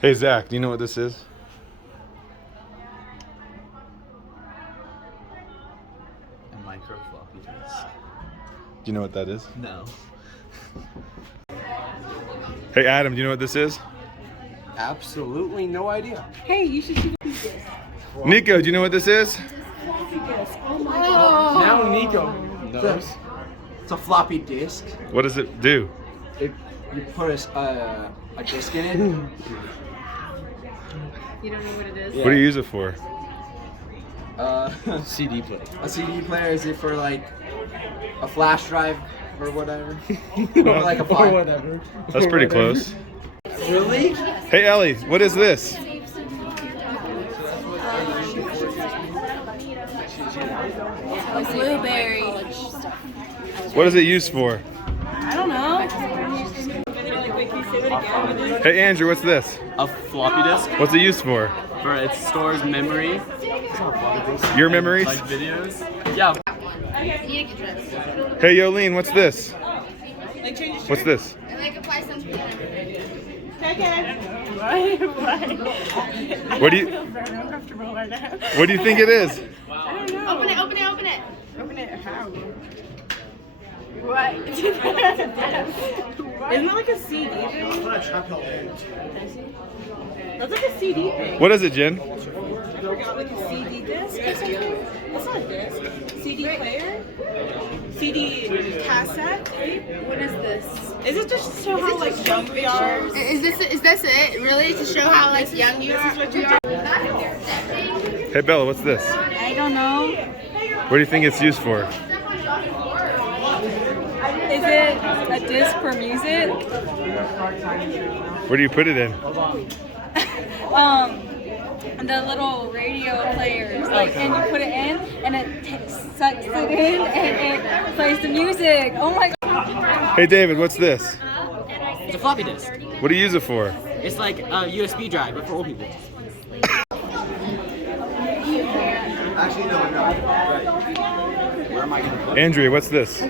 Hey Zach, do you know what this is? A micro floppy disk. Do you know what that is? No. Hey Adam, do you know what this is? Absolutely no idea. Hey, you should see this. Nico, do you know what this is? Floppy disk. Oh my god. Now Nico knows. It's a floppy disk. What does it do? You put a disk in it. You don't know what it is? What do you use it for? CD player. A CD player, is it for like a flash drive or whatever? Or like a file. whatever. That's pretty close. Really? Hey Ellie, what is this? A blueberry. What is it used for? I don't know. Hey Andrew, what's this? A floppy disk. What's it used for? For it stores memory. Your memories? Like videos. Yeah. Hey Yolene, what's this? What's this? What do you think it is? Open it, open it, open it. Open it how? What? Isn't that like a CD thing? That's like a CD thing. What is it, Jen? I forgot, like a CD disc or something? That's not a disc. CD player? CD cassette tape? What is this? Is it just to show how like young we are? Is this it? Really? To show how like young you are? Hey Bella, what's this? I don't know. What do you think it's used for? Is it a disc for music? Where do you put it in? The little radio players, like, and you put it in, and it sucks it in, and it plays the music. Oh my god! Hey David, what's this? It's a floppy disk. What do you use it for? It's like a USB drive, but for old people. Actually, no. Where am I gonna put it? Andrea, what's this?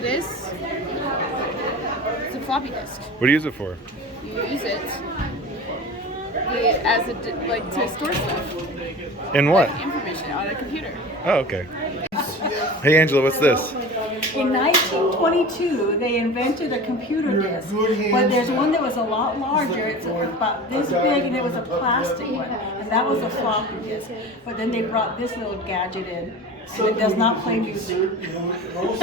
This? It's a floppy disk. What do you use it for? You use it as a like to store stuff, In what? information on a computer. Oh, okay. Hey Angela, what's this? In 1922, they invented a computer disc, but there's one that was a lot larger. It's about this big, and it was a plastic one, and that was a floppy disk. But then they brought this little gadget in, and it does not play music.